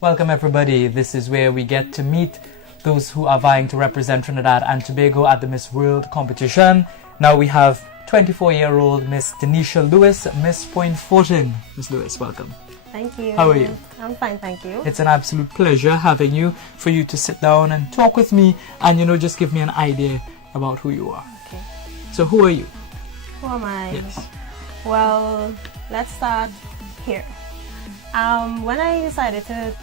Welcome everybody. This is where we get to meet those who are vying to represent Trinidad and Tobago at the Miss World competition. Now we have 24-year-old Miss Dennisha Lewis, Miss Point Fortin. Miss Lewis, welcome. Thank you. How are you? I'm fine, thank you. It's an absolute pleasure having you, for you to sit down and talk with me and, just give me an idea about who you are. Okay. So who are you? Who am I? Yes. Well, let's start here. When I decided to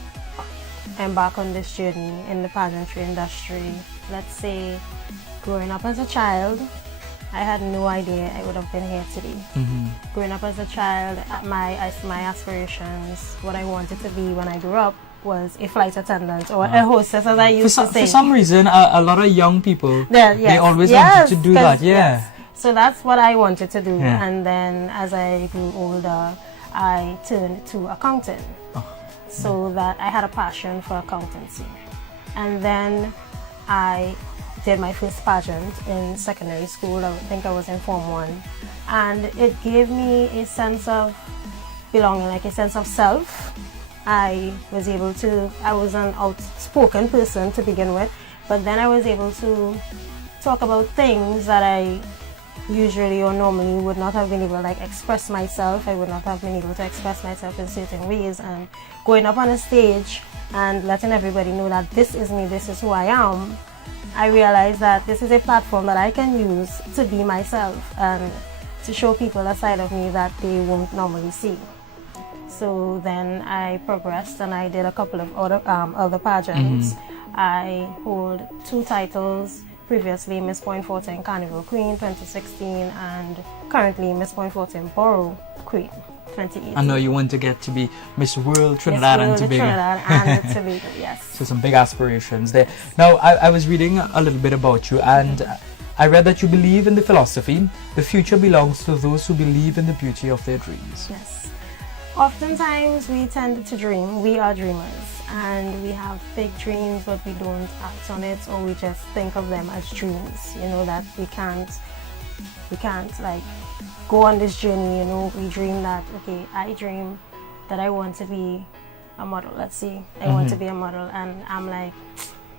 embark on this journey in the pageantry industry, let's say growing up as a child, I had no idea I would have been here today. Growing up as a child, my aspirations, what I wanted to be when I grew up was a flight attendant or a hostess, as I used to say. For some reason, a lot of young people, they always wanted to do that. Yeah. Yes. So that's what I wanted to do. Yeah. And then as I grew older, I turned to accounting. So that I had a passion for accountancy. And then I did my first pageant in secondary school. I think I was in Form 1. And it gave me a sense of belonging, like a sense of self. I was an outspoken person to begin with, but then I was able to talk about things that I usually or normally would not have been able to express myself. I would not have been able to express myself in certain ways, and going up on a stage and letting everybody know that this is me, this is who I am, I realized that this is a platform that I can use to be myself and to show people a side of me that they won't normally see. So then I progressed and I did a couple of other pageants. I hold 2 titles. Previously Miss Point Fortin Carnival Queen 2016 and currently Miss Point Fortin Borough Queen 2018. I know you want to get to be Miss World Trinidad and Tobago. Trinidad and Tobago, yes. So some big aspirations there. Now I was reading a little bit about you, and I read that you believe in the philosophy, the future belongs to those who believe in the beauty of their dreams. Yes. Oftentimes we tend to dream, we are dreamers. And we have big dreams, but we don't act on it, or we just think of them as dreams. That we can't go on this journey. We dream that, okay, I dream that I want to be a model. Let's see, I want to be a model, and I'm like,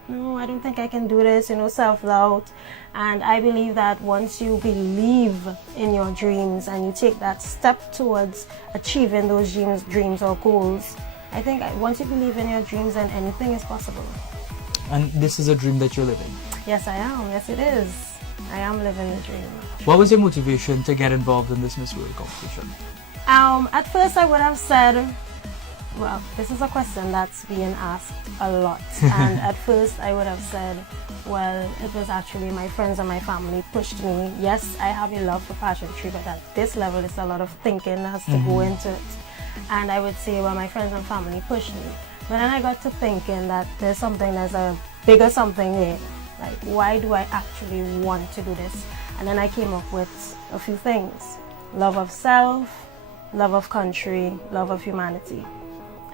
no, I don't think I can do this. Self-doubt. And I believe that once you believe in your dreams and you take that step towards achieving those dreams or goals, I think once you believe in your dreams, then anything is possible. And this is a dream that you're living? Yes, I am. Yes, it is. I am living the dream. What was your motivation to get involved in this Miss World competition? At first I would have said, well, this is a question that's being asked a lot. And at first I would have said, well, it was actually my friends and my family pushed me. Yes, I have a love for pageantry, but at this level it's a lot of thinking that has to go into it. And I would say, well, my friends and family pushed me. But then I got to thinking that there's a bigger something there. Like, why do I actually want to do this? And then I came up with a few things. Love of self, love of country, love of humanity.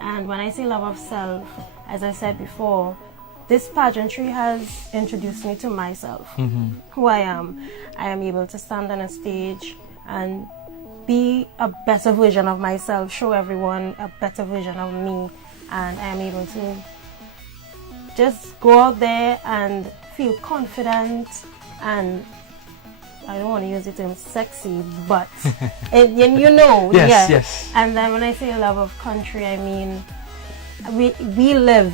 And when I say love of self, as I said before, this pageantry has introduced me to myself, who I am. I am able to stand on a stage and be a better version of myself, show everyone a better version of me, and I am able to just go out there and feel confident, and I don't want to use the term sexy, but Yes. And then when I say love of country, I mean we live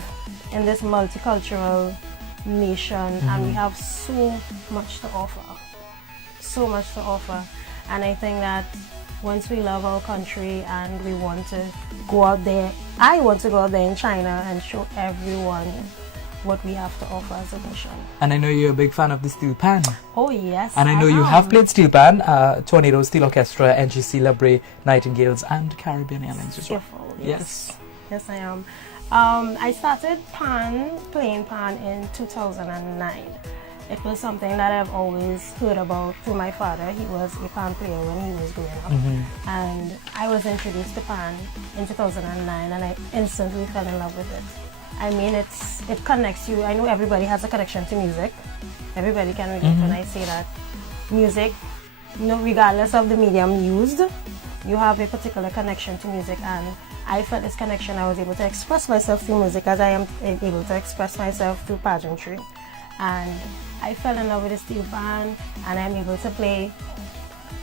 in this multicultural nation, and we have so much to offer, and I think that once we love our country and we want to go out there, I want to go out there in China and show everyone what we have to offer as a nation. And I know you're a big fan of the steel pan. Oh yes. And I know you have played steel pan, Tornado, Steel Orchestra, NGC, Labre, Nightingales, and Caribbean Airlines as well. Yes, I am. I started playing pan in 2009. It was something that I've always heard about through my father. He was a pan player when he was growing up. And I was introduced to pan in 2009, and I instantly fell in love with it. I mean, it connects you. I know everybody has a connection to music. Everybody can relate when I say that. Music, regardless of the medium used, you have a particular connection to music, and I felt this connection. I was able to express myself through music as I am able to express myself through pageantry. And I fell in love with the steel pan, and I'm able to play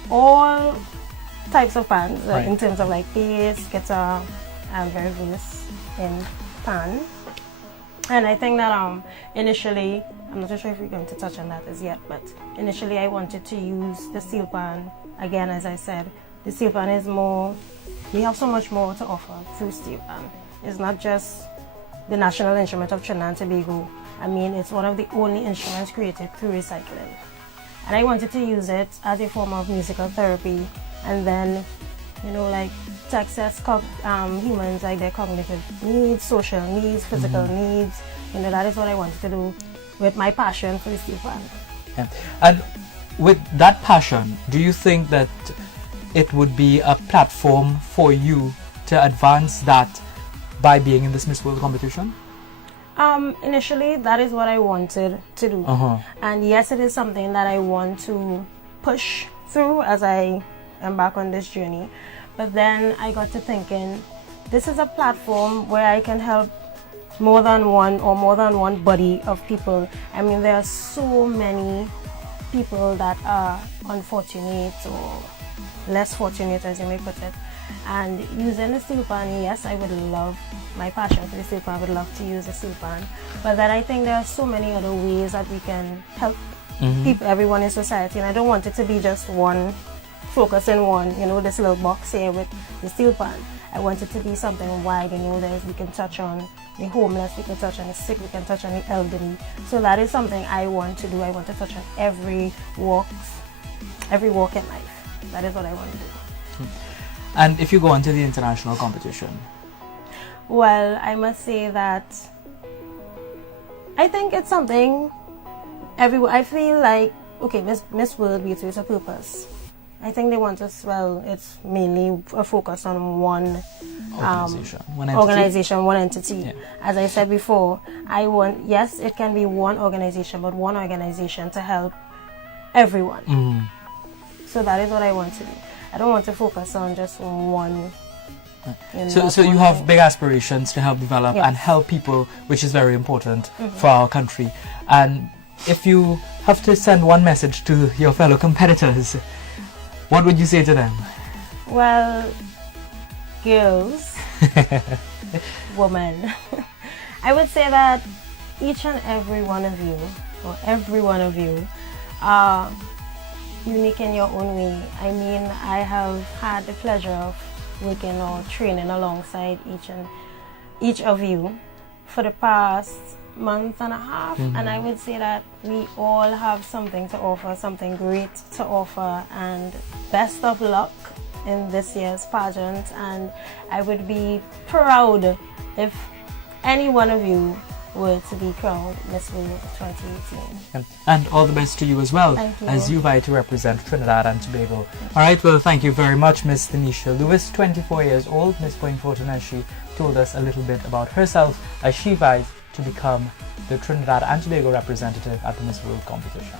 all types of pans in terms of like bass, guitar. I'm very versed in pan. And I think that initially, I'm not sure if we're going to touch on that as yet, but initially I wanted to use the steel pan. Again, as I said, the steel pan is more, we have so much more to offer through steel pan. It's not just the national instrument of Trinidad and Tobago. I mean, it's one of the only instruments created through recycling. And I wanted to use it as a form of musical therapy, and then, you know, like to access humans, like their cognitive needs, social needs, physical needs. You know, that is what I wanted to do with my passion for the steel pan. Yeah. And with that passion, do you think that it would be a platform for you to advance that by being in this Miss World competition? Initially, that is what I wanted to do. And yes, it is something that I want to push through as I embark on this journey. But then I got to thinking, this is a platform where I can help more than one body of people. I mean, there are so many people that are unfortunate or less fortunate, as you may put it. And using the steel pan, yes, I would love, my passion for the steel pan, I would love to use the steel pan. But then I think there are so many other ways that we can help people, everyone in society. And I don't want it to be just one, focus in one, you know, this little box here with the steel pan. I want it to be something wide, you know, that we can touch on the homeless, we can touch on the sick, we can touch on the elderly. So that is something I want to do. I want to touch on every walk in life. That is what I want to do. And if you go on to the international competition? Well, I must say that I think it's something I feel like, okay, Miss World B2 is a purpose. I think they want us, well, it's mainly a focus on one organization, one entity. Yeah. As I said before, yes, it can be one organization, but one organization to help everyone. So that is what I want to do. I don't want to focus on just one. So you have big aspirations to help develop and help people, which is very important for our country. And if you have to send one message to your fellow competitors, what would you say to them? Well, girls, women, I would say that each and every one of you, are unique in your own way. I mean, I have had the pleasure of working or training alongside each of you for the past month and a half, and I would say that we all have something to offer, something great to offer, and best of luck in this year's pageant. And I would be proud if any one of you were to be crowned Miss World 2018. And all the best to you as well, as you vie to represent Trinidad and Tobago. Alright, well, thank you very much, Miss Denisha Lewis, 24 years old, Miss Point Fortin, as she told us a little bit about herself as she vies to become the Trinidad and Tobago representative at the Miss World competition.